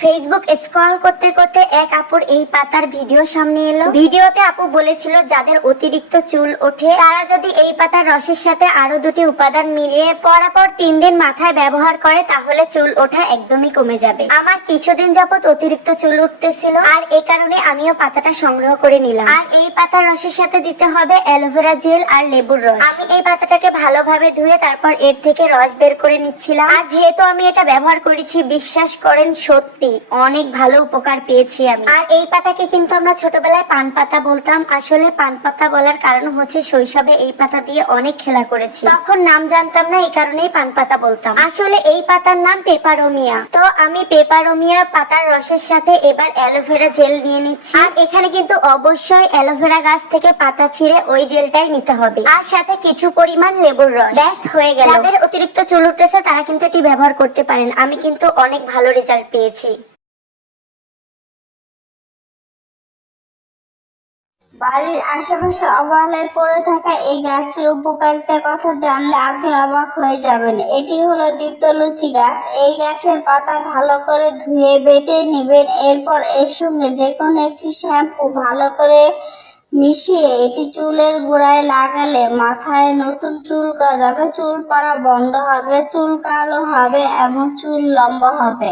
Facebook scroll করতে করতে এক আপুর এই পাতার ভিডিও সামনে এলো। ভিডিওতে আপু বলেছিল, যাদের অতিরিক্ত চুল ওঠে, তারা যদি এই পাতার রসের সাথে আরও দুটি উপাদান মিলিয়ে পরাপর তিন দিন মাথায় ব্যবহার করে, তাহলে চুল ওঠা একদমই কমে যাবে। আমার কিছুদিন যাবত অতিরিক্ত চুল উঠতেছিল, আর এই কারণে আমিও পাতাটা সংগ্রহ করে নিলাম। আর এই পাতার রসের সাথে দিতে হবে অ্যালোভেরা জেল আর লেবুর রস। আমি এই পাতাটাকে ভালোভাবে ধুয়ে তারপর এর থেকে রস বের করে নিচ্ছিলাম। আর যেহেতু আমি এটা ব্যবহার করেছি, বিশ্বাস করেন সত্যি অনেক ভালো উপকার পেয়েছি আমি। আর এই পাতাকে কিন্তু আমরা ছোটবেলায় পান পাতা বলতাম। আসলে পান পাতা বলার কারণ হচ্ছে শৈশবে এই পাতা দিয়ে অনেক খেলা করেছি। তখন নাম জানতাম না, এই কারণেই পান পাতা বলতাম। আসলে এই পাতার নাম পেপারোমিয়া। তো আমি পেপারোমিয়া পাতার রসের সাথে এবার অ্যালোভেরা জেল নিয়ে নিচ্ছি। আর এখানে কিন্তু অবশ্যই অ্যালোভেরা গাছ থেকে পাতা ছিঁড়ে ওই জেলটাই নিতে হবে। আর সাথে কিছু পরিমাণ লেবুর রস। ব্যাস, হয়ে গেল। যাদের অতিরিক্ত চুল উঠতেছে, তারা কিন্তু এটি ব্যবহার করতে পারেন। আমি কিন্তু অনেক ভালো রেজাল্ট পেয়েছি। বাড়ির আশেপাশে অবহেলায় পড়ে থাকা এই গাছটির উপকারিতার কথা জানলে আপনি অবাক হয়ে যাবেন। এটি হলো দীপ্তলুচি গাছ। এই গাছের পাতা ভালো করে ধুয়ে বেটে নেবেন। এরপর এর সঙ্গে যে কোনো একটি শ্যাম্পু ভালো করে মিশিয়ে এটি চুলের গোড়ায় লাগালে মাথায় নতুন চুল গজাবে চুল পড়া বন্ধ হবে, চুল কালো হবে এবং চুল লম্বা হবে।